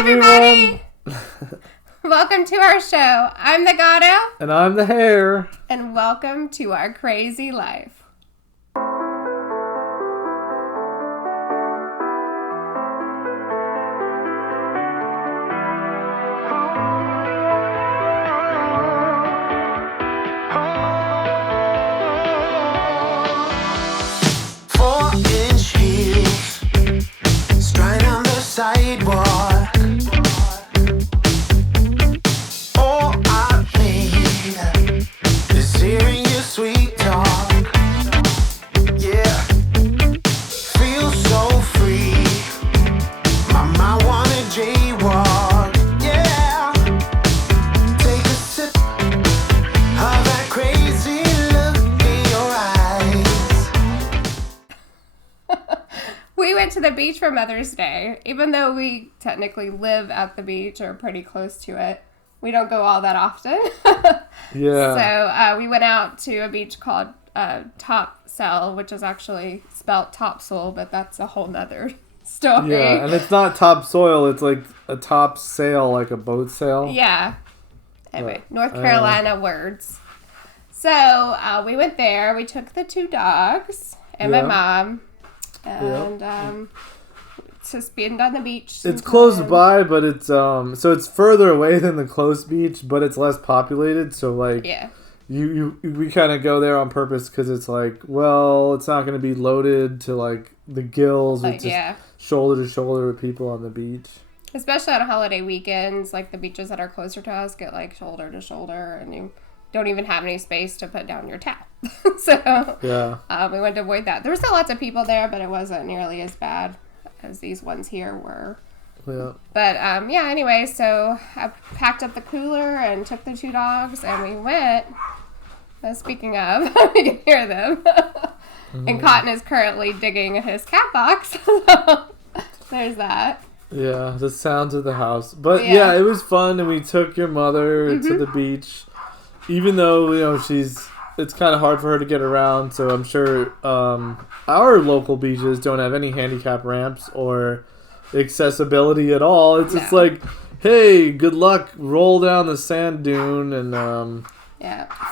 everybody! Welcome to our show. I'm the gato. And I'm the hare. And welcome to our crazy life. Sidewalk. All I need is hearing your sweet talk. Yeah, feel so free. Mama wanna jaywalk. Yeah, take a sip of that crazy look in your eyes. We went to the beach for Mother's Day. Even though we technically live at the beach or pretty close to it, we don't go all that often. Yeah. So we went out to a beach called Topsail, which is actually spelt topsoil, but that's a whole nother story. Yeah, and it's not topsoil, it's like a top sail, like a boat sail. Yeah. Anyway, North Carolina words. So we went there. We took the two dogs and my mom. And to spend on the beach. It's close by, but it's so it's further away than the close beach, but it's less populated. So like, we kind of go there on purpose because it's like, well, it's not going to be loaded to like the gills, with just shoulder to shoulder with people on the beach. Especially on holiday weekends, like the beaches that are closer to us get like shoulder to shoulder, and you don't even have any space to put down your towel. So we wanted to avoid that. There were still lots of people there, but it wasn't nearly as bad as these ones here were. Yeah. But anyway, so I packed up the cooler and took the two dogs, and we went. Speaking of, we can hear them. And Cotton is currently digging his cat box. So there's that. Yeah, the sounds of the house. But yeah, it was fun, and we took your mother to the beach. Even though, it's kind of hard for her to get around, so I'm sure our local beaches don't have any handicap ramps or accessibility at all. It's just like, hey, good luck, roll down the sand dune and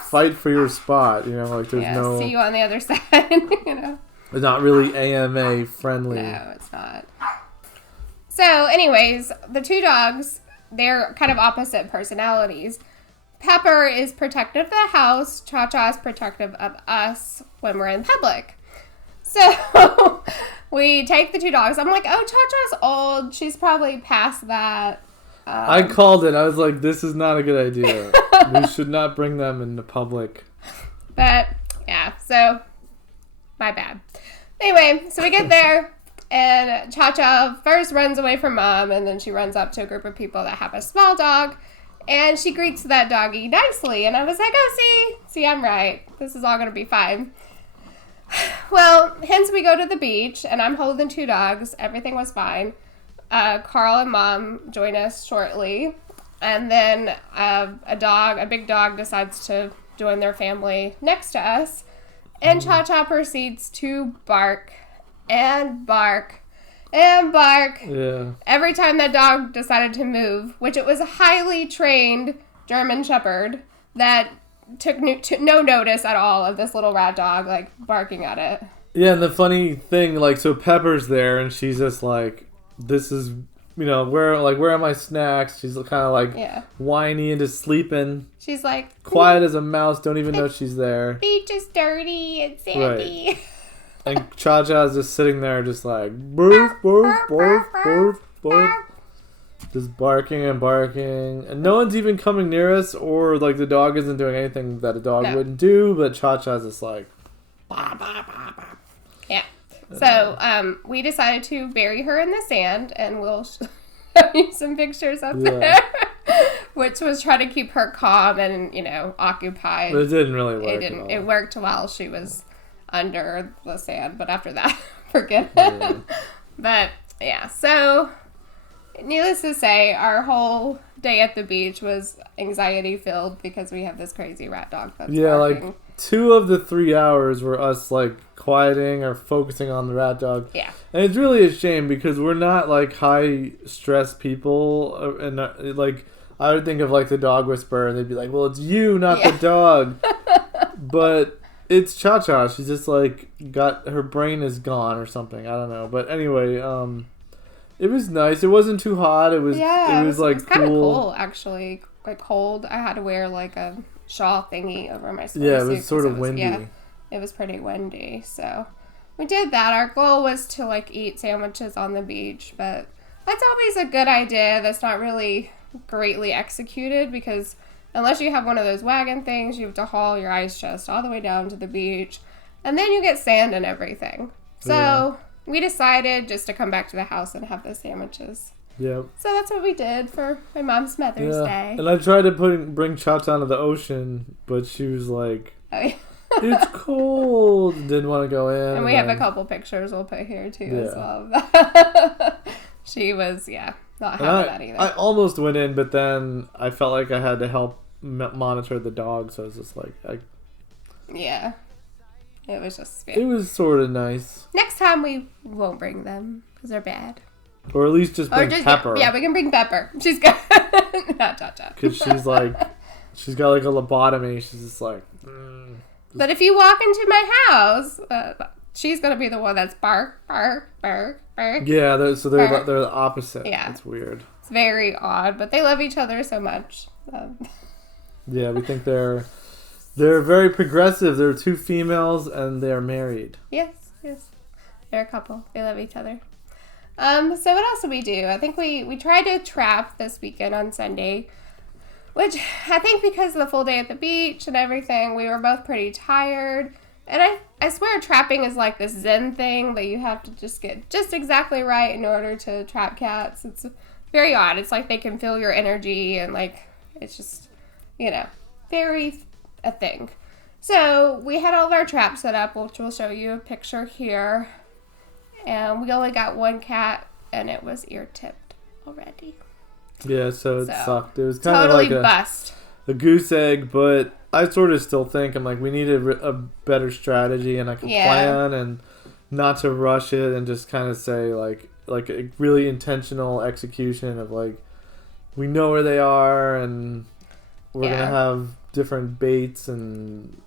fight for your spot. There's no... see you on the other side, It's not really AMA friendly. No, it's not. So, anyways, the two dogs, they're kind of opposite personalities. Pepper is protective of the house. Cha-Cha is protective of us when we're in public. So we take the two dogs. I'm like, oh, Cha-Cha's old. She's probably past that. I called it. I was like, this is not a good idea. We should not bring them into public. But, so my bad. Anyway, so we get there, and Cha-Cha first runs away from Mom, and then she runs up to a group of people that have a small dog. And she greets that doggy nicely. And I was like, oh, see, I'm right. This is all going to be fine. Well, hence we go to the beach, and I'm holding two dogs. Everything was fine. Carl and Mom join us shortly. And then a big dog decides to join their family next to us. And Cha-Cha proceeds to bark and bark. And bark. Yeah. Every time that dog decided to move, which it was a highly trained German Shepherd that took no notice at all of this little rat dog, like, barking at it. Yeah, and the funny thing, like, so Pepper's there, and she's just like, this is, where are my snacks? She's kind of like whiny and just sleeping. She's like... quiet as a mouse, don't even know she's there. Beach is dirty and sandy. Right. And Cha-Cha's just sitting there just like, barf, barf, barf, barf, barf. Just barking and barking. And no one's even coming near us, or like the dog isn't doing anything that a dog wouldn't do, but Cha-Cha's just like, bah, bah, bah, bah. Yeah. So we decided to bury her in the sand, and we'll show you some pictures up there. Which was try to keep her calm and, occupied. But it didn't really work. It didn't. It worked while she was under the sand, but after that, forget it. But so needless to say, our whole day at the beach was anxiety filled because we have this crazy rat dog that's barking. Like 2 of the 3 hours were us like quieting or focusing on the rat dog. Yeah. And it's really a shame because we're not like high stress people, and like I would think of like the dog whisperer, and they'd be like, "Well, it's you, not the dog." But it's Cha-Cha. She's just like her brain is gone or something. I don't know. But anyway, it was nice. It wasn't too hot. It was like it was cool. kind of cool actually, like cold. I had to wear like a shawl thingy over my swimsuit. Yeah, it was sort of windy. Yeah, it was pretty windy. So we did that. Our goal was to like eat sandwiches on the beach, but that's always a good idea. That's not really greatly executed because unless you have one of those wagon things, you have to haul your ice chest all the way down to the beach, and then you get sand and everything. So we decided just to come back to the house and have those sandwiches. Yeah. So that's what we did for my mom's Mother's Day. And I tried to bring Cha-Cha to the ocean, but she was like, "It's cold." Didn't want to go in. And we have a couple pictures we'll put here too as well. She was, not having that either. I almost went in, but then I felt like I had to help monitor the dog, so I was just like, yeah. It was just... It was sort of nice. Next time we won't bring them, because they're bad. Or at least just bring Pepper. Yeah, we can bring Pepper. She's good. Not Cha-Cha. Because she's like... She's got like a lobotomy. She's just like... But if you walk into my house, she's going to be the one that's bark, bark, bark, bark. Yeah, they're the opposite. Yeah. It's weird. It's very odd, but they love each other so much. Yeah, we think they're very progressive. They're 2 females and they're married. Yes. They're a couple. They love each other. So what else did we do? I think we tried to trap this weekend on Sunday, which I think because of the full day at the beach and everything, we were both pretty tired. And I swear trapping is like this Zen thing that you have to just get just exactly right in order to trap cats. It's very odd. It's like they can feel your energy and like it's just, very a thing. So we had all of our traps set up, which we'll show you a picture here. And we only got one cat, and it was ear-tipped already. Yeah, so it sucked. It was kind totally of like bust. a goose egg, but I sort of still think I'm like we need a better strategy and like a plan and not to rush it and just kind of say like a really intentional execution of like we know where they are and we're gonna have different baits and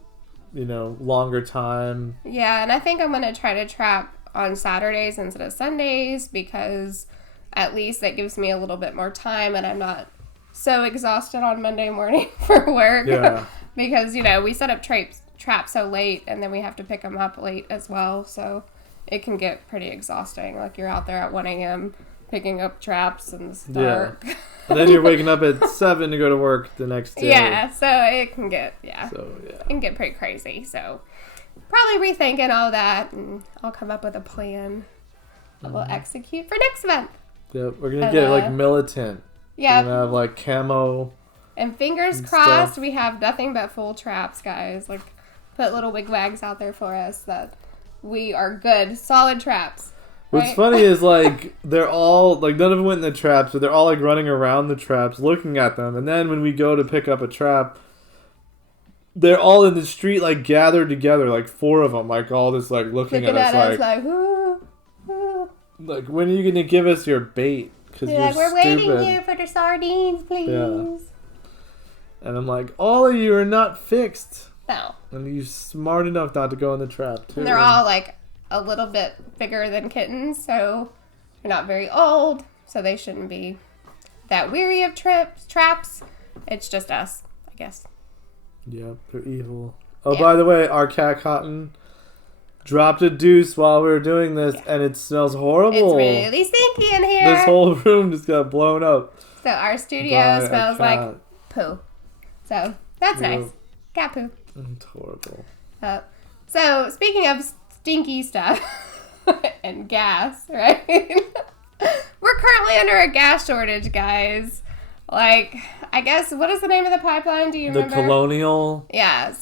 longer time. Yeah, and I think I'm gonna try to trap on Saturdays instead of Sundays because at least that gives me a little bit more time and I'm not so exhausted on Monday morning for work. Yeah. Because, we set up traps so late and then we have to pick them up late as well. So it can get pretty exhausting. Like you're out there at 1 a.m. picking up traps and it's dark. Yeah. And then you're waking up at 7 to go to work the next day. Yeah, so it can get, it can get pretty crazy. So probably rethinking all that and I'll come up with a plan that we'll execute for next month. Yep, we're going to get like militant. Yeah. We're going to have like camo. And fingers crossed we have nothing but full traps, guys. Like, put little wigwags out there for us that we are good, solid traps. Right? What's funny is, like, they're all, like, none of them went in the traps, but they're all, like, running around the traps, looking at them. And then when we go to pick up a trap, they're all in the street, like, gathered together, like, 4 of them, like, all just, like, looking at us, like, ooh, ooh. Like, when are you going to give us your bait? Because you're like, we're waiting stupid. here for the sardines, please. Yeah. And I'm like, all of you are not fixed. No. And you're smart enough not to go in the trap, too. And they're all, like, a little bit bigger than kittens, so they're not very old, so they shouldn't be that weary of traps. It's just us, I guess. Yep, they're evil. Oh, by the way, our cat Cotton dropped a deuce while we were doing this, and it smells horrible. It's really stinky in here. This whole room just got blown up. So our studio smells like poo. So that's nice. Cat poo. It's horrible. So speaking of stinky stuff and gas, right? We're currently under a gas shortage, guys. Like, I guess, what is the name of the pipeline? Do you remember? The Colonial. Yeah,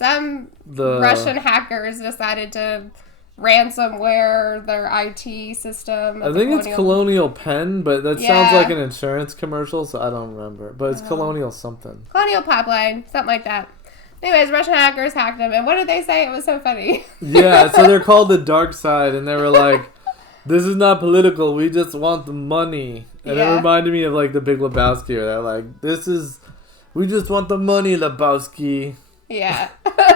Russian hackers decided to ransomware their IT system. I think it's Colonial Penn, but that sounds like an insurance commercial, so I don't remember. But it's Colonial something. Colonial Pipeline, something like that. Anyways, Russian hackers hacked him, and what did they say? It was so funny. Yeah, so they're called the dark side, and they were like, "This is not political. We just want the money." And it reminded me of like the Big Lebowski, where they're like, "We just want the money, Lebowski." Yeah.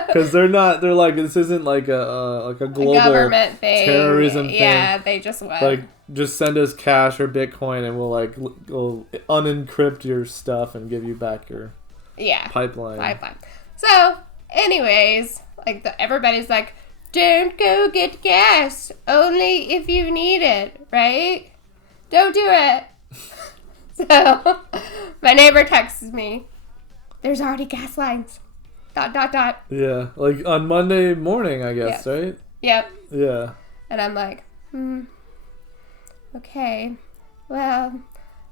Because they're not. They're like, this isn't like a global government thing. terrorism thing. Yeah, they just want like just send us cash or Bitcoin, and we'll unencrypt your stuff and give you back your pipeline. So, anyways, like everybody's like, don't go get gas. Only if you need it, right? Don't do it. So, my neighbor texts me, there's already gas lines. ... Yeah, like on Monday morning, I guess, right? Yep. Yeah. And I'm like, okay. Well,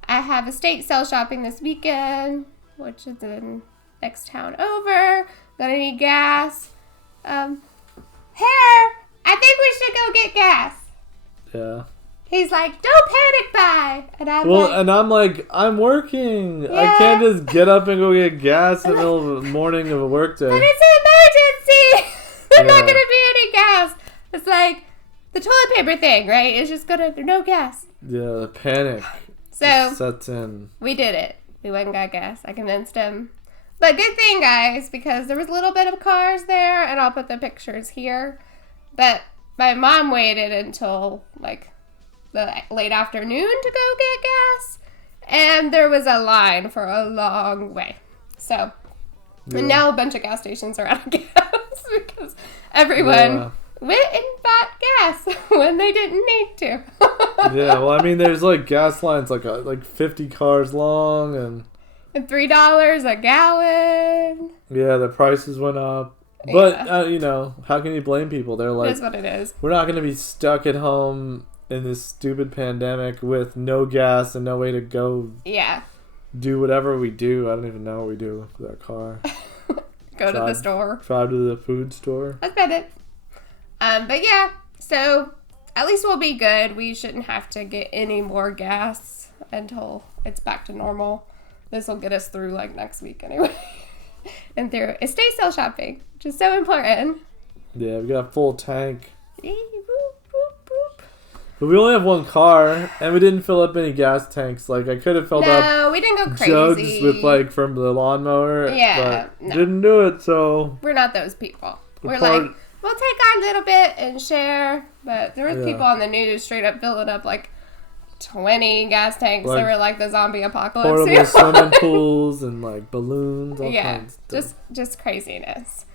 I have estate sale shopping this weekend, which is in next town over. Gonna need gas. Hair, I think we should go get gas. Yeah. He's like, don't panic buy. And I'm like, I'm working. Yeah. I can't just get up and go get gas in the middle of the morning of a work day. But it's an emergency. There's not going to be any gas. It's like the toilet paper thing, right? It's just there's no gas. Yeah, the panic sets in. We did it. We went and got gas. I convinced him. But good thing, guys, because there was a little bit of cars there, and I'll put the pictures here. But my mom waited until, like, the late afternoon to go get gas, and there was a line for a long way. So, and now a bunch of gas stations are out of gas because everyone went and bought gas when they didn't need to. Yeah, well, I mean, there's like gas lines like 50 cars long, and $3 a gallon. Yeah, the prices went up. But, how can you blame people? They're like, it is what it is. We're not going to be stuck at home in this stupid pandemic with no gas and no way to go do whatever we do. I don't even know what we do with our car. Go to the store. Drive to the food store. That's about it. But yeah, so at least we'll be good. We shouldn't have to get any more gas until it's back to normal. This will get us through like next week anyway. And through estate sale shopping, which is so important. Yeah, we got a full tank. But we only have one car, and we didn't fill up any gas tanks. Like, I could have filled up No, we didn't go crazy. jugs with, like, from the lawnmower. Yeah, but didn't do it, so... We're not those people. We're like, we'll take our little bit and share. But there was people on the news straight up filling up, like, 20 gas tanks. They were like the zombie apocalypse. Portable swimming pools and, like, balloons, all kinds of stuff. Just craziness.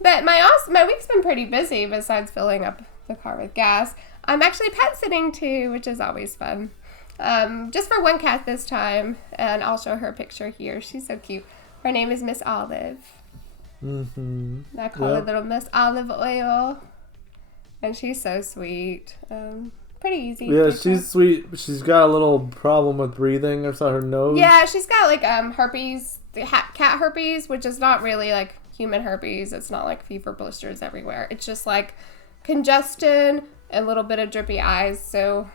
But my week's been pretty busy besides filling up the car with gas. I'm actually pet sitting too, which is always fun. Just for one cat this time, and I'll show her a picture here. She's so cute. Her name is Miss Olive. Mm-hmm. I call her little Miss Olive Oil. And she's so sweet. Pretty easy. Yeah, she's sweet. She's got a little problem with breathing or so, her nose. Yeah, she's got like herpes, cat herpes, which is not really like human herpes. It's not like fever blisters everywhere. It's just like congestion, a little bit of drippy eyes. So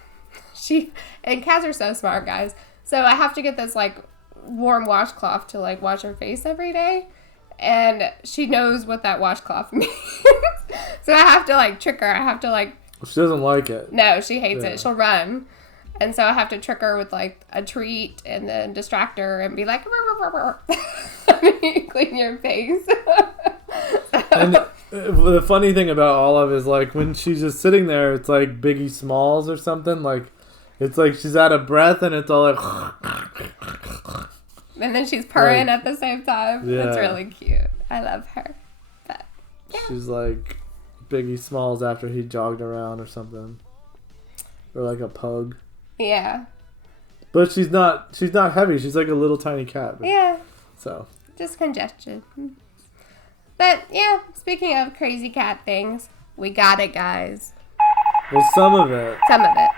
and cats are so smart, guys. So I have to get this like warm washcloth to like wash her face every day. And she knows what that washcloth means. So I have to like trick her. I have to like... She doesn't like it. No, she hates it. She'll run. And so I have to trick her with like a treat and then distract her and be like, clean your face. And the funny thing about Olive is like when she's just sitting there, it's like Biggie Smalls or something. Like it's like she's out of breath and it's all like. And then she's purring at the same time. Yeah. It's really cute. I love her. But yeah. She's like Biggie Smalls after he jogged around or something, or like a pug. Yeah. But she's not heavy. She's like a little tiny cat. Yeah. So. Just congestion. But yeah, speaking of crazy cat things, we got it, guys. Well, some of it. Some of it.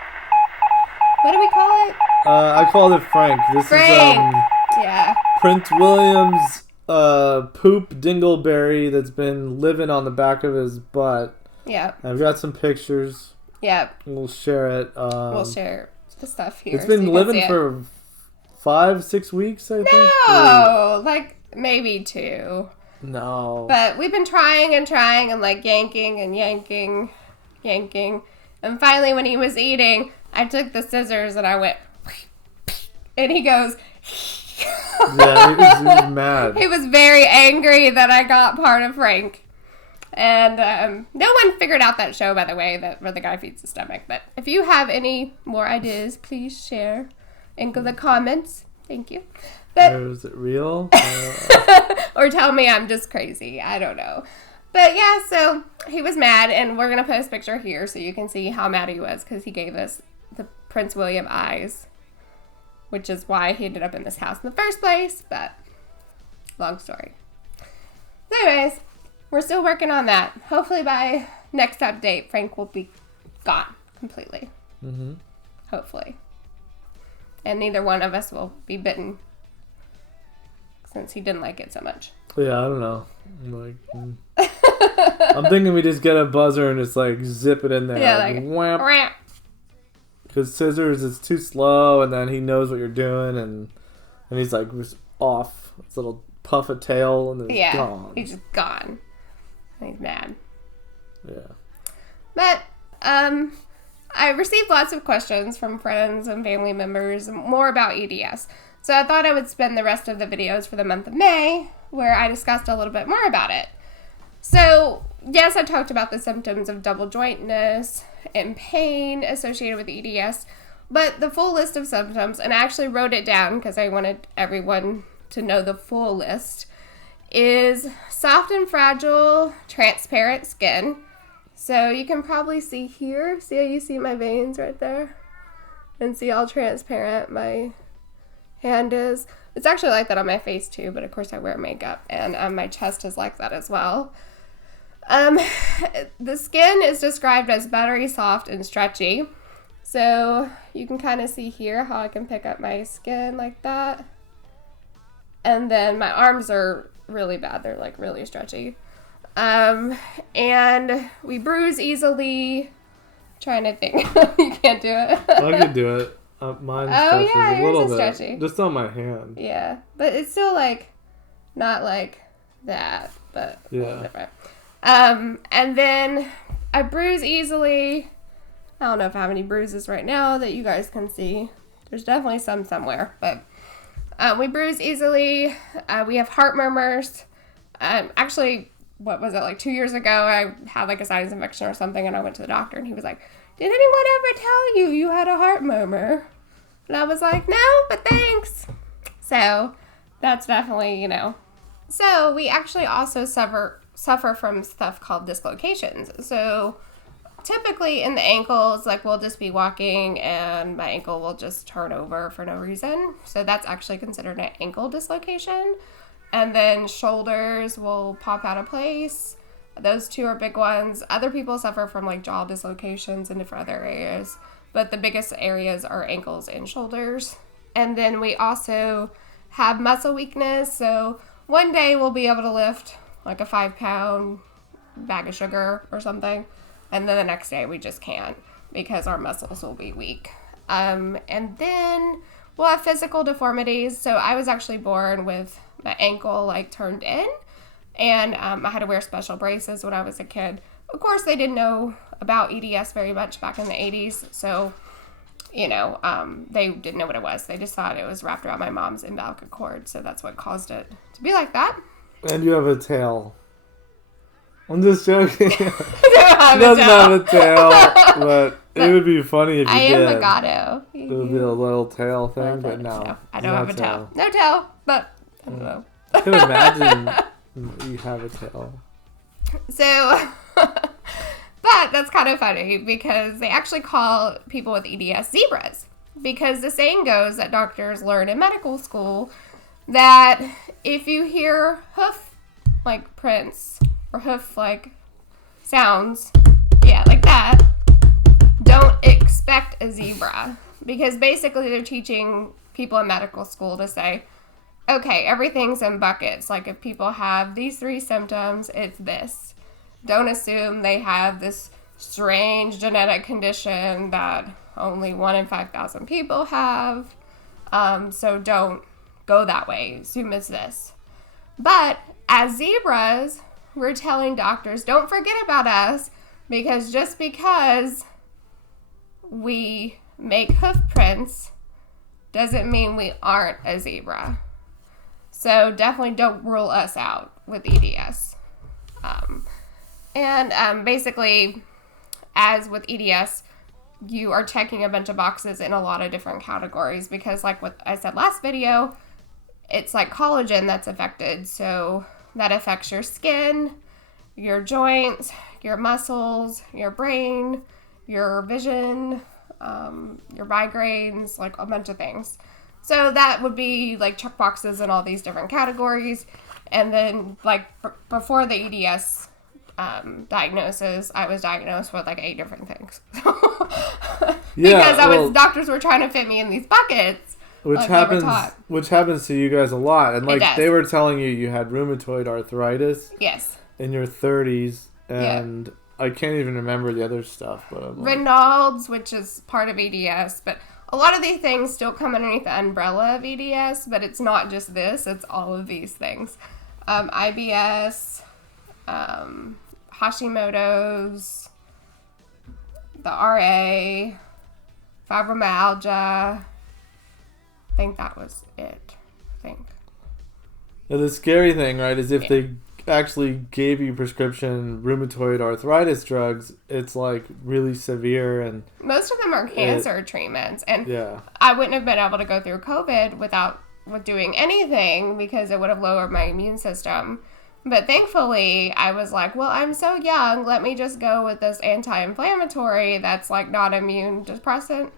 What do we call it? I called it Frank. This Frank. is Prince William's poop dingleberry that's been living on the back of his butt. Yeah. I've got some pictures. Yeah. We'll share it. We'll share the stuff here. It's been living for 5-6 weeks, I think. No, like maybe 2. No. But we've been trying and trying and like yanking and yanking. And finally when he was eating, I took the scissors and I went, and he goes, yeah, he was mad. He was very angry that I got part of Frank. And no one figured out that show, by the way, where the guy feeds the stomach. But if you have any more ideas, please share in the comments. Thank you. But, or is it real? or tell me I'm just crazy. I don't know. But yeah, so he was mad, and we're going to post a picture here so you can see how mad he was because he gave us the Prince William eyes, which is why he ended up in this house in the first place. But long story. So anyways, we're still working on that. Hopefully by next update, Frank will be gone completely. Mm-hmm. Hopefully. And neither one of us will be bitten since he didn't like it so much. Yeah, I don't know. I'm thinking we just get a buzzer and just like zip it in there. Yeah, like wham. Because scissors is too slow, and then he knows what you're doing, and he's like just off. His little puff of tail, and then he's gone. He's just gone. He's mad. Yeah. But I received lots of questions from friends and family members more about EDS. So I thought I would spend the rest of the videos for the month of May where I discussed a little bit more about it. So yes, I talked about the symptoms of double jointness and pain associated with EDS, but the full list of symptoms, and I actually wrote it down because I wanted everyone to know the full list, is soft and fragile, transparent skin. So you can probably see here, see how you see my veins right there? And see how transparent my hand is. It's actually like that on my face too, but of course I wear makeup, and my chest is like that as well. The skin is described as buttery, soft, and stretchy. So you can kind of see here how I can pick up my skin like that. And then my arms are really bad. They're like really stretchy. And we bruise easily. Trying to think. You can't do it. I can do it. Mine stretches a little bit. Stretchy. Just on my hand. Yeah. But it's still like, not like that, but a little different. And then I bruise easily. I don't know if I have any bruises right now that you guys can see. There's definitely some somewhere, but we bruise easily. We have heart murmurs. Actually, what was it, like 2 years ago, I had like a sinus infection or something, and I went to the doctor, and he was like, did anyone ever tell you had a heart murmur? And I was like, no, but thanks. So that's definitely, So we actually also suffer from stuff called dislocations. So typically in the ankles, like we'll just be walking and my ankle will just turn over for no reason. So that's actually considered an ankle dislocation. And then shoulders will pop out of place. Those two are big ones. Other people suffer from like jaw dislocations in different other areas, but the biggest areas are ankles and shoulders. And then we also have muscle weakness. So one day we'll be able to lift like a 5-pound bag of sugar or something. And then the next day we just can't because our muscles will be weak. And then we'll have physical deformities. So I was actually born with my ankle like turned in, and I had to wear special braces when I was a kid. Of course, they didn't know about EDS very much back in the 80s. So, they didn't know what it was. They just thought it was wrapped around my mom's umbilical cord. So that's what caused it to be like that. And you have a tail. I'm just joking. She doesn't have a tail, but it would be funny if you did. I am a gato. It would be a little tail thing, but no. I don't have a tail. No tail, but I don't know. I can imagine you have a tail. So, but that's kind of funny because they actually call people with EDS zebras, because the saying goes that doctors learn in medical school that if you hear hoof like prints or hoof like sounds, like that, don't expect a zebra, because basically they're teaching people in medical school to say, okay, everything's in buckets. Like if people have these 3 symptoms, it's this. Don't assume they have this strange genetic condition that only 1 in 5,000 people have. So don't go that way. Assume it's this. But as zebras, we're telling doctors, don't forget about us, because just because we make hoof prints doesn't mean we aren't a zebra. So definitely don't rule us out with EDS. Basically, as with EDS, you are checking a bunch of boxes in a lot of different categories because, like what I said last video, it's like collagen that's affected. So that affects your skin, your joints, your muscles, your brain, your vision, your migraines, like a bunch of things. So that would be like check boxes in all these different categories. And then like before the EDS diagnosis, I was diagnosed with like 8 different things. Because doctors were trying to fit me in these buckets. Which happens to you guys a lot. And like they were telling you had rheumatoid arthritis. Yes. In your 30s. And I can't even remember the other stuff. But I'm like, Raynaud's, which is part of EDS. But a lot of these things still come underneath the umbrella of EDS. But it's not just this. It's all of these things. IBS, Hashimoto's, the RA, fibromyalgia. I think that was it. Now the scary thing, right, is if they actually gave you prescription rheumatoid arthritis drugs, it's like really severe, and most of them are cancer treatments, and I wouldn't have been able to go through COVID with doing anything because it would have lowered my immune system. But thankfully, I was like, well, I'm so young, let me just go with this anti-inflammatory that's like not immune depressant.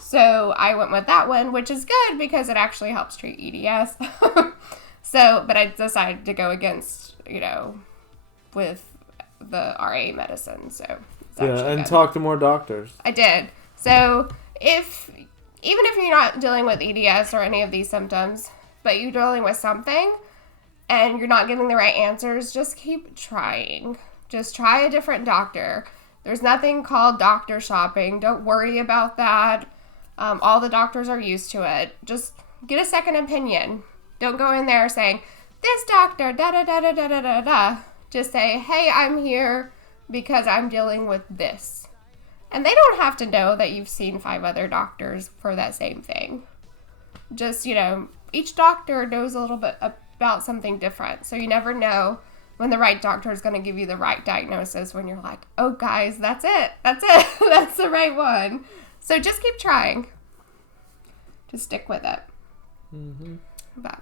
So I went with that one, which is good because it actually helps treat EDS. But I decided to go against, with the RA medicine. So and talk to more doctors. I did. So even if you're not dealing with EDS or any of these symptoms, but you're dealing with something and you're not getting the right answers, just keep trying. Just try a different doctor. There's nothing called doctor shopping. Don't worry about that. All the doctors are used to it. Just get a second opinion. Don't go in there saying, this doctor, da-da-da-da-da-da-da. Just say, hey, I'm here because I'm dealing with this. And they don't have to know that you've seen 5 other doctors for that same thing. Just, each doctor knows a little bit about something different. So you never know when the right doctor is going to give you the right diagnosis when you're like, oh, guys, that's it. That's the right one. So just keep trying. Just stick with it. Mm-hmm. But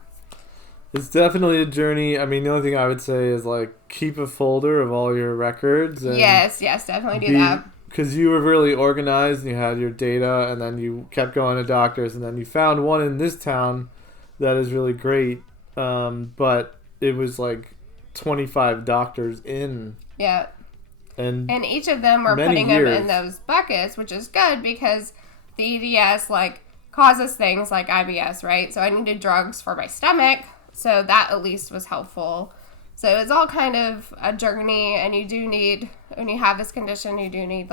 it's definitely a journey. I mean, the only thing I would say is like keep a folder of all your records. And yes, definitely do that. Because you were really organized and you had your data, and then you kept going to doctors, and then you found one in this town that is really great. But it was like 25 doctors in. Yeah. And each of them were putting them in those buckets, which is good because the EDS causes things like IBS, right? So I needed drugs for my stomach, so that at least was helpful. So it's all kind of a journey, and you do need, when you have this condition, you do need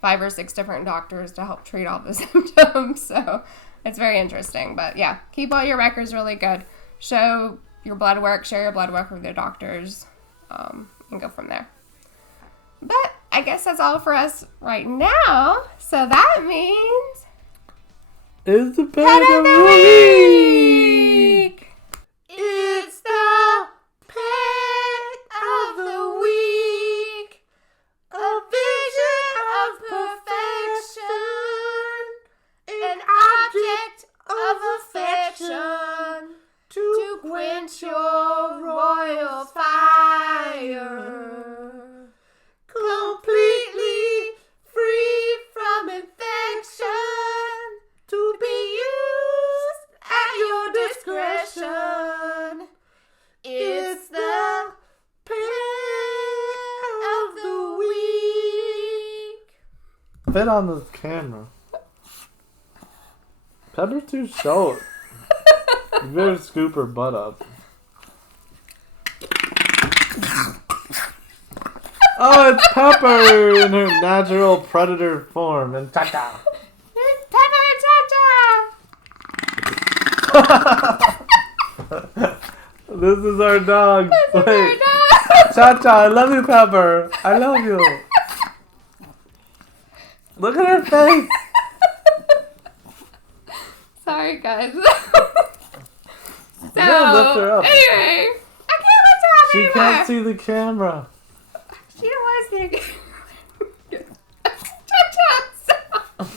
5 or 6 different doctors to help treat all the symptoms. So it's very interesting. But yeah, keep all your records really good. Share your blood work with your doctors, and go from there. But I guess that's all for us right now. So that means it's the pet of the week. It's the pet of the week. A vision of perfection. An object of affection. To quench your royal fire. Completely free from infection, to be used at your discretion. It's the pet of the week. Fit on this camera. Pepper's too short. You better scoop her butt up. Oh, it's Pepper in her natural predator form. And Cha-Cha. Pepper and Cha-Cha! This is our dog. This is Wait. our dog. Cha-Cha, I love you, Pepper. I love you. Look at her face. Sorry, guys. So, Yeah, lift her up. anyway, I can't lift her up She anymore. can't see the camera. She don't want to see it. Cha-cha.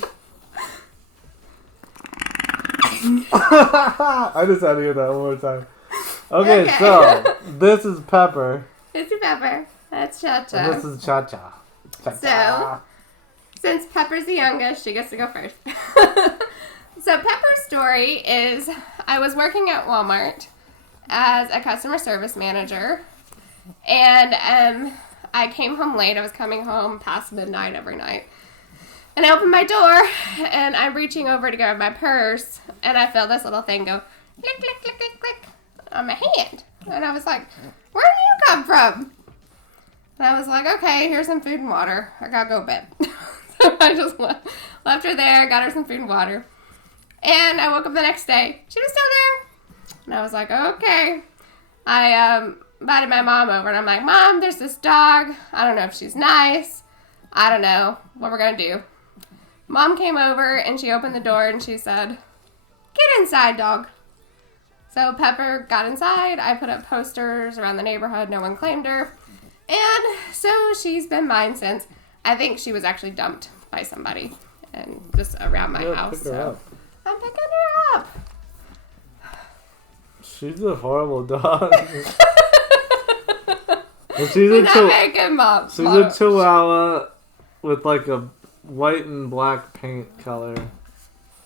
I just had to get that one more time. Okay, so this is Pepper. This is Pepper. That's Cha-cha. And this is Cha-Cha. Cha-Cha. Since Pepper's the youngest, she gets to go first. So Pepper's story is, I was working at Walmart as a customer service manager, and I came home late. I was coming home past midnight every night. And I opened my door, and I'm reaching over to grab my purse, and I feel this little thing go click, click, click, click, click on my hand. And I was like, where do you come from? And I was like, okay, here's some food and water. I gotta go to bed. So I just left her there, got her some food and water. And I woke up the next day. She was still there. And I was like, okay. I invited my mom over, and I'm like, Mom, there's this dog. I don't know if she's nice. I don't know what we're going to do. Mom came over, and she opened the door, and she said, get inside, dog. So Pepper got inside. I put up posters around the neighborhood. No one claimed her. And so she's been mine since. I think she was actually dumped by somebody and just around my house. Pick her So up. I'm picking her up. She's a horrible dog. And she's You're a not very good, Mom. she's a Chihuahua with like a white and black paint color.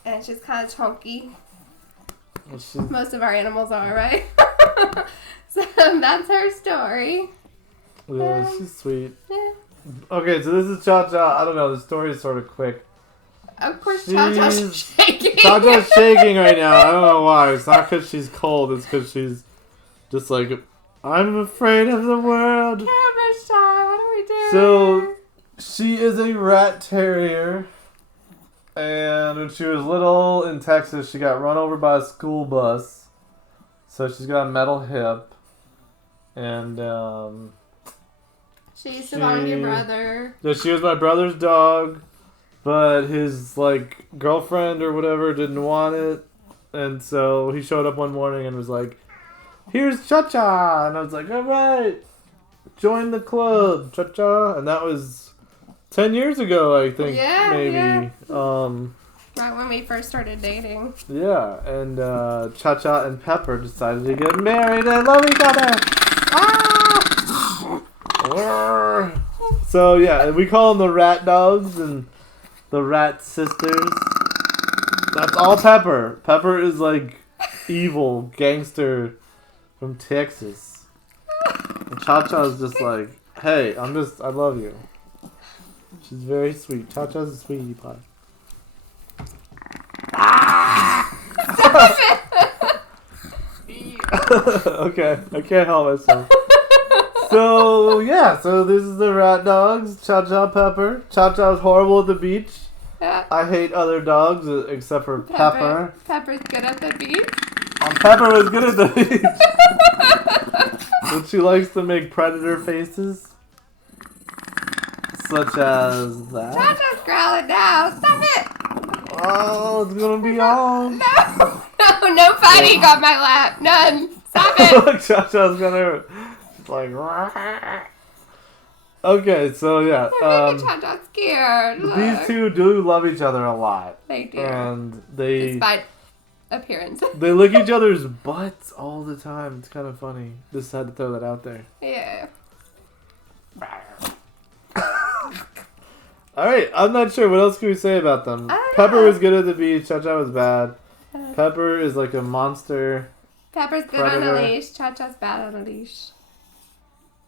And she's kind of chunky. And she's, Most of our animals are, right? So that's her story. yeah, she's sweet. Yeah. Okay, so this is Cha-Cha. I don't know, the story is sort of quick. Of course, Cha-Cha's shaking. Cha-Cha's shaking right now. I don't know why. It's not because she's cold. It's because she's just like, I'm afraid of the world. Camera shy. What are we doing? So, she is a rat terrier. And when she was little in Texas, she got run over by a school bus. So she's got a metal hip. And, she used to belong to your brother. yeah, she was my brother's dog. But his, like, girlfriend or whatever didn't want it. And so he showed up one morning and was like, here's Cha-Cha. And I was like, all right, join the club, Cha-Cha. And that was 10 years ago, I think, Yeah, maybe. yeah. Right when we first started dating. Yeah, and Cha-Cha and Pepper decided to get married and love each other. Ah! So, yeah, and we call them the rat dogs and the rat sisters. That's all Pepper. Pepper is like evil gangster from Texas. And Cha-Cha is just like, hey, I love you. She's very sweet. Cha-Cha's a sweetie pie. Okay, I can't help myself. So, yeah, so this is the rat dogs, Cha-Cha, Pepper. Cha-Cha's horrible at the beach. Yeah. I hate other dogs except for Pepper. Pepper's good at the beach. Pepper is good at the beach. But she likes to make predator faces. Such as that. Cha-Cha's growling now. Stop it. Oh, it's gonna be on. No fighting on my lap. None. Stop it. Look, Cha-Cha's gonna... She's like... Okay, so yeah. You're making Cha-Cha scared. Look. These two do love each other a lot. They do. And they... Despite appearance. They lick each other's butts all the time. It's kind of funny. Just had to throw that out there. Yeah. Alright, I'm not sure. What else can we say about them? I don't Pepper know. was good at the beach. Cha-Cha was bad. Pepper is like a monster. Pepper's good on Predator. a leash. Cha-Cha's bad on a leash.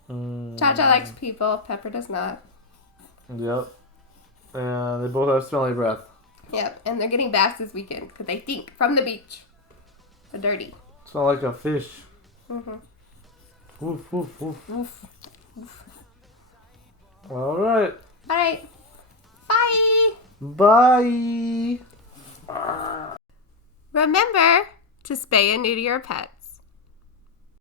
Cha-Cha likes people. Pepper does not. Yep. And they both have smelly breath. Yep. And they're getting baths this weekend because they stink from the beach. They're dirty. Smell like a fish. Mm-hmm. Woof, woof, woof. Oof. Alright. All right. Bye. Bye. Remember to spay and neuter your pets.